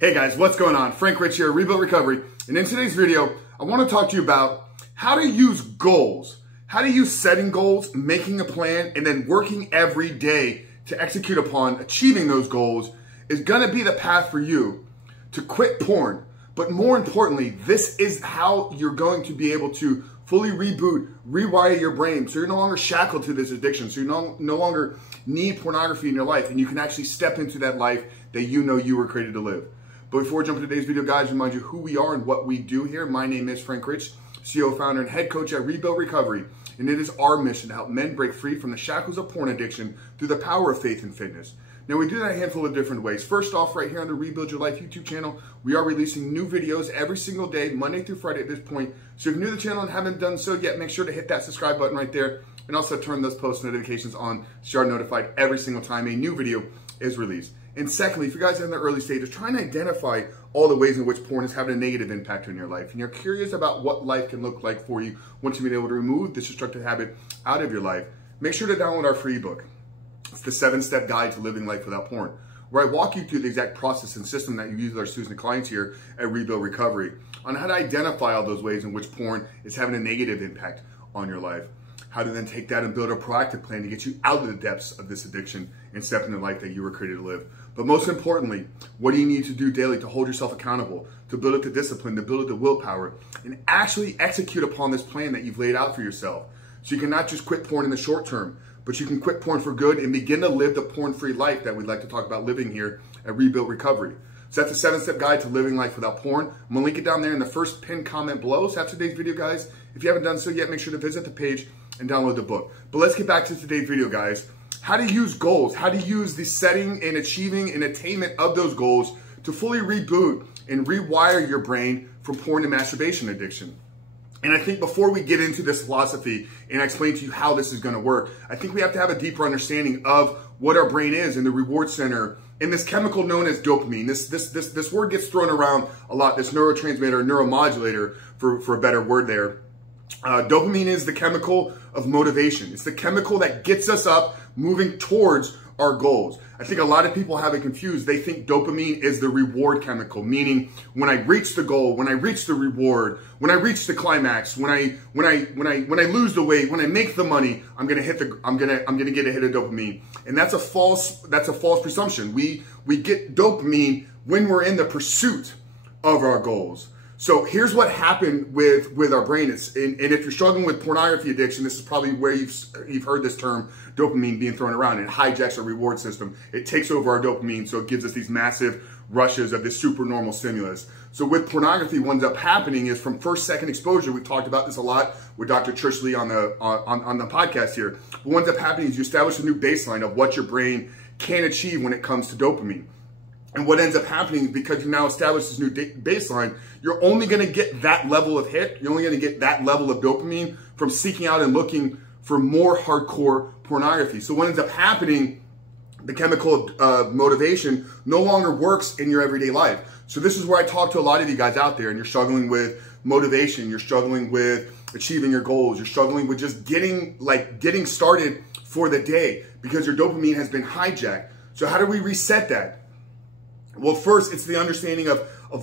Hey guys, what's going on? Frank Rich here, Rebuild Recovery. And in today's video, I want to talk to you about how to use goals. How to use setting goals, making a plan, and then working every day to execute upon achieving those goals is going to be the path for you to quit porn. But more importantly, this is how you're going to be able to fully reboot, rewire your brain so you're no longer shackled to this addiction, so you no longer need pornography in your life, and you can actually step into that life that you know you were created to live. But before we jump into today's video, guys, remind you who we are and what we do here. My name is Frank Rich, CEO, founder, and head coach at Rebuild Recovery, and it is our mission to help men break free from the shackles of porn addiction through the power of faith and fitness. Now, we do that a handful of different ways. First off, right here on the Rebuild Your Life YouTube channel, we are releasing new videos every single day, Monday through Friday at this point. So if you're new to the channel and haven't done so yet, make sure to hit that subscribe button right there, and also turn those post notifications on so you're notified every single time a new video is released. And secondly, if you guys are in the early stages, try and identify all the ways in which porn is having a negative impact on your life, and you're curious about what life can look like for you once you've been able to remove this destructive habit out of your life, make sure to download our free ebook. It's the 7-step guide to living life without porn, where I walk you through the exact process and system that you use with our students and clients here at Rebuild Recovery on how to identify all those ways in which porn is having a negative impact on your life, how to then take that and build a proactive plan to get you out of the depths of this addiction and step into the life that you were created to live. But most importantly, what do you need to do daily to hold yourself accountable, to build up the discipline, to build up the willpower, and actually execute upon this plan that you've laid out for yourself. So you can not just quit porn in the short term, but you can quit porn for good and begin to live the porn-free life that we'd like to talk about living here at Rebuild Recovery. So that's a 7-step guide to living life without porn. I'm gonna link it down there in the first pinned comment below. So after today's video, guys, if you haven't done so yet, make sure to visit the page and download the book. But let's get back to today's video, guys. How to use goals, how to use the setting and achieving and attainment of those goals to fully reboot and rewire your brain from porn and masturbation addiction. And I think before we get into this philosophy and I explain to you how this is going to work, I think we have to have a deeper understanding of what our brain is in the reward center and this chemical known as dopamine. This word gets thrown around a lot, this neurotransmitter, neuromodulator, for a better word there. Dopamine is the chemical of motivation. It's the chemical that gets us up moving towards our goals. I think a lot of people have it confused. They think dopamine is the reward chemical, meaning when I reach the goal, when I reach the reward, when I reach the climax, when I lose the weight, when I make the money, I'm gonna get a hit of dopamine. And that's a false presumption. We get dopamine when we're in the pursuit of our goals. So here's what happened with our brain. And if you're struggling with pornography addiction, this is probably where you've heard this term dopamine being thrown around. It hijacks our reward system. It takes over our dopamine, so it gives us these massive rushes of this supernormal stimulus. So with pornography, what ends up happening is from second exposure. We've talked about this a lot with Dr. Trish Lee on the podcast here. But what ends up happening is you establish a new baseline of what your brain can achieve when it comes to dopamine. And what ends up happening is because you now establish this new baseline, you're only going to get that level of hit. You're only going to get that level of dopamine from seeking out and looking for more hardcore pornography. So what ends up happening, the chemical motivation no longer works in your everyday life. So this is where I talk to a lot of you guys out there and you're struggling with motivation. You're struggling with achieving your goals. You're struggling with just getting started for the day because your dopamine has been hijacked. So how do we reset that? Well, first, it's the understanding of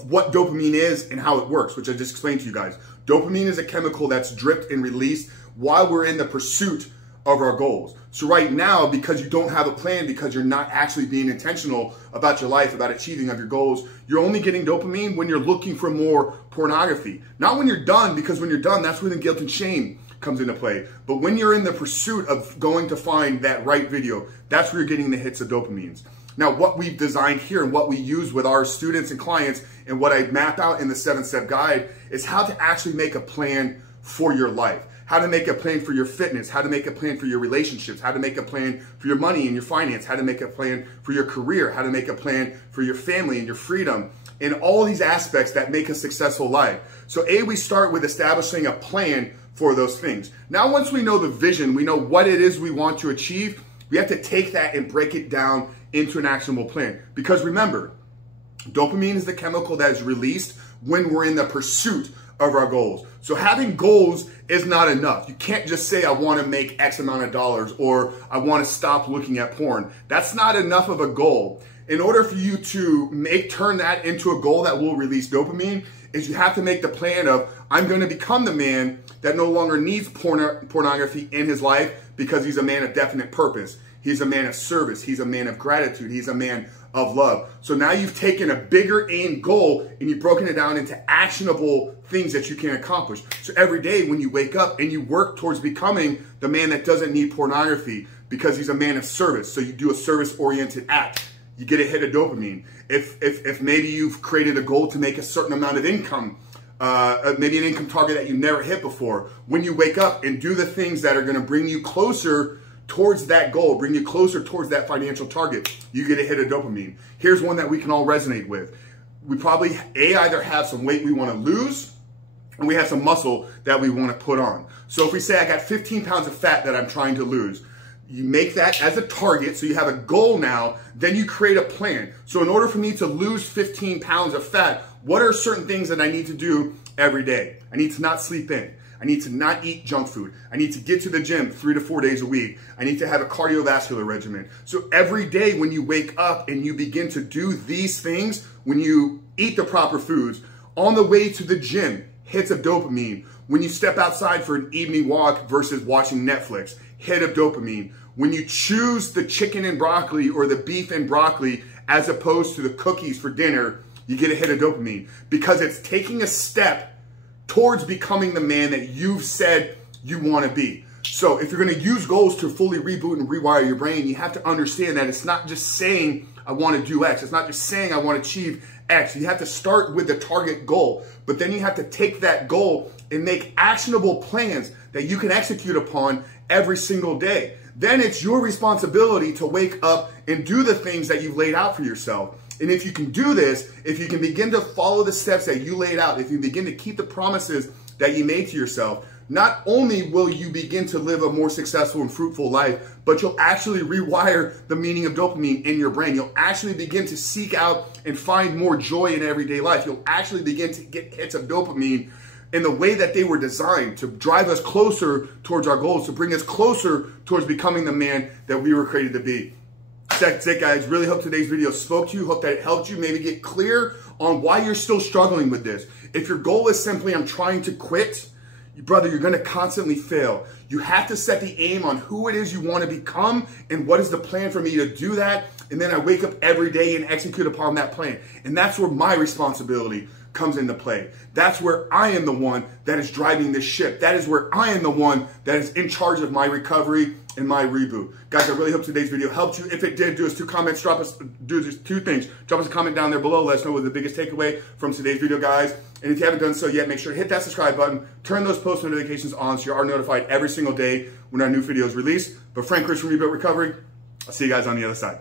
what dopamine is and how it works, which I just explained to you guys. Dopamine is a chemical that's dripped and released while we're in the pursuit of our goals. So right now, because you don't have a plan, because you're not actually being intentional about your life, about achieving of your goals, you're only getting dopamine when you're looking for more pornography. Not when you're done, because when you're done, that's when the guilt and shame comes into play. But when you're in the pursuit of going to find that right video, that's where you're getting the hits of dopamines. Now, what we've designed here and what we use with our students and clients and what I map out in the 7-step guide is how to actually make a plan for your life, how to make a plan for your fitness, how to make a plan for your relationships, how to make a plan for your money and your finance, how to make a plan for your career, how to make a plan for your family and your freedom, and all these aspects that make a successful life. So we start with establishing a plan for those things. Now, once we know the vision, we know what it is we want to achieve, we have to take that and break it down into an actionable plan. Because remember, dopamine is the chemical that is released when we're in the pursuit of our goals. So having goals is not enough. You can't just say, I want to make X amount of dollars or I want to stop looking at porn. That's not enough of a goal. in order for you to turn that into a goal that will release dopamine, is you have to make the plan of, I'm going to become the man that no longer needs pornography in his life because he's a man of definite purpose. He's a man of service. He's a man of gratitude. He's a man of love. So now you've taken a bigger aim goal and you've broken it down into actionable things that you can accomplish. So every day when you wake up and you work towards becoming the man that doesn't need pornography because he's a man of service. So you do a service-oriented act. You get a hit of dopamine. If maybe you've created a goal to make a certain amount of income, maybe an income target that you never hit before, when you wake up and do the things that are going to bring you closer towards that goal, bring you closer towards that financial target, you get a hit of dopamine. Here's one that we can all resonate with. We probably either have some weight we want to lose, and we have some muscle that we want to put on. So if we say I got 15 pounds of fat that I'm trying to lose, you make that as a target, so you have a goal now, then you create a plan. So in order for me to lose 15 pounds of fat, what are certain things that I need to do every day? I need to not sleep in. I need to not eat junk food. I need to get to the gym 3 to 4 days a week. I need to have a cardiovascular regimen. So every day when you wake up and you begin to do these things, when you eat the proper foods, on the way to the gym, hits of dopamine. When you step outside for an evening walk versus watching Netflix, hit of dopamine. When you choose the chicken and broccoli or the beef and broccoli as opposed to the cookies for dinner, you get a hit of dopamine because it's taking a step towards becoming the man that you've said you want to be. So if you're going to use goals to fully reboot and rewire your brain, you have to understand that it's not just saying I want to do X. It's not just saying I want to achieve X. You have to start with the target goal, but then you have to take that goal and make actionable plans that you can execute upon every single day. Then it's your responsibility to wake up and do the things that you've laid out for yourself. And if you can do this, if you can begin to follow the steps that you laid out, if you begin to keep the promises that you made to yourself, not only will you begin to live a more successful and fruitful life, but you'll actually rewire the meaning of dopamine in your brain. You'll actually begin to seek out and find more joy in everyday life. You'll actually begin to get hits of dopamine in the way that they were designed to drive us closer towards our goals, to bring us closer towards becoming the man that we were created to be. That's it, guys. Really hope today's video spoke to you. Hope that it helped you maybe get clear on why you're still struggling with this. If your goal is simply, I'm trying to quit, brother, you're going to constantly fail. You have to set the aim on who it is you want to become and what is the plan for me to do that. And then I wake up every day and execute upon that plan. And that's where my responsibility comes into play. That's where I am the one that is driving this ship. That is where I am the one that is in charge of my recovery and my reboot. Guys, I really hope today's video helped you. If it did, do us 2 comments, do us 2 things. Drop us a comment down there below. Let us know what the biggest takeaway from today's video, guys. And if you haven't done so yet, make sure to hit that subscribe button, turn those post notifications on so you are notified every single day when our new videos release. But Frank Rich from Rebuilt Recovery, I'll see you guys on the other side.